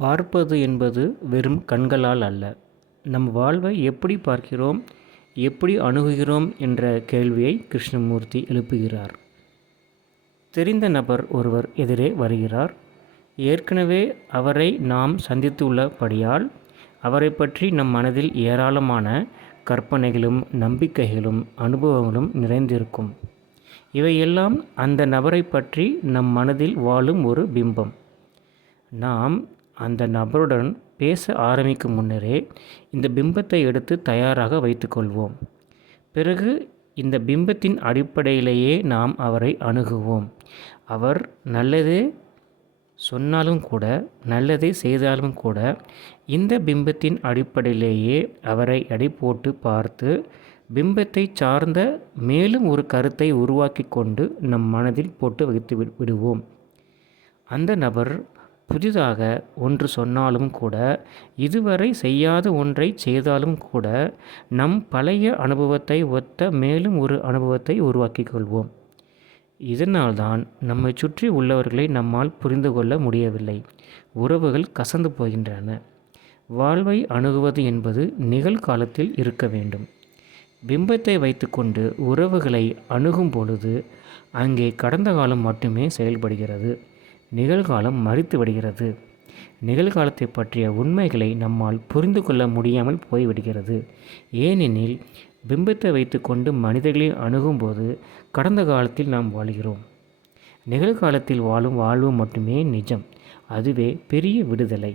பார்ப்பது என்பது வெறும் கண்களால் அல்ல. நம் வாழ்வை எப்படி பார்க்கிறோம், எப்படி அணுகுகிறோம் என்ற கேள்வியை கிருஷ்ணமூர்த்தி எழுப்புகிறார். தெரிந்த நபர் ஒருவர் எதிரே வருகிறார். ஏற்கனவே அவரை நாம் சந்தித்துள்ளபடியால் அவரை பற்றி நம் மனதில் ஏராளமான கற்பனைகளும் நம்பிக்கைகளும் அனுபவங்களும் நிறைந்திருக்கும். இவையெல்லாம் அந்த நபரை பற்றி நம் மனதில் வாழும் ஒரு பிம்பம். நாம் அந்த நபருடன் பேச ஆரம்பிக்கும் முன்னரே இந்த பிம்பத்தை எடுத்து தயாராக வைத்துக்கொள்வோம். பிறகு இந்த பிம்பத்தின் அடிப்படையிலேயே நாம் அவரை அணுகுவோம். அவர் நல்லதே சொன்னாலும் கூட, நல்லதை செய்தாலும் கூட, இந்த பிம்பத்தின் அடிப்படையிலேயே அவரை எடை போட்டு பார்த்து பிம்பத்தை சார்ந்த மேலும் ஒரு கருத்தை உருவாக்கி கொண்டு நம் மனதில் போட்டு வைத்து விடுவோம். அந்த நபர் புதிதாக ஒன்று சொன்னாலும் கூட, இதுவரை செய்யாத ஒன்றை செய்தாலும் கூட, நம் பழைய அனுபவத்தை ஒத்த மேலும் ஒரு அனுபவத்தை உருவாக்கிக் கொள்வோம். இதனால்தான் நம்மை சுற்றி உள்ளவர்களை நம்மால் புரிந்து கொள்ள முடியவில்லை. உறவுகள் கசந்து போகின்றன. வாழ்வை அணுகுவது என்பது நிகழ்காலத்தில் இருக்க வேண்டும். பிம்பத்தை வைத்துக்கொண்டு உறவுகளை அணுகும் பொழுது அங்கே கடந்த காலம் மட்டுமே செயல்படுகிறது. நிகழ்காலம் மறித்து விடுகிறது. நிகழ்காலத்தை பற்றிய உண்மைகளை நம்மால் புரிந்து கொள்ள முடியாமல் போய்விடுகிறது. ஏனெனில் பிம்பத்தை வைத்துக்கொண்டு மனிதர்களை அணுகும்போது கடந்த காலத்தில் நாம் வாழ்கிறோம். நிகழ்காலத்தில் வாழும் வாழ்வு மட்டுமே நிஜம். அதுவே பெரிய விடுதலை.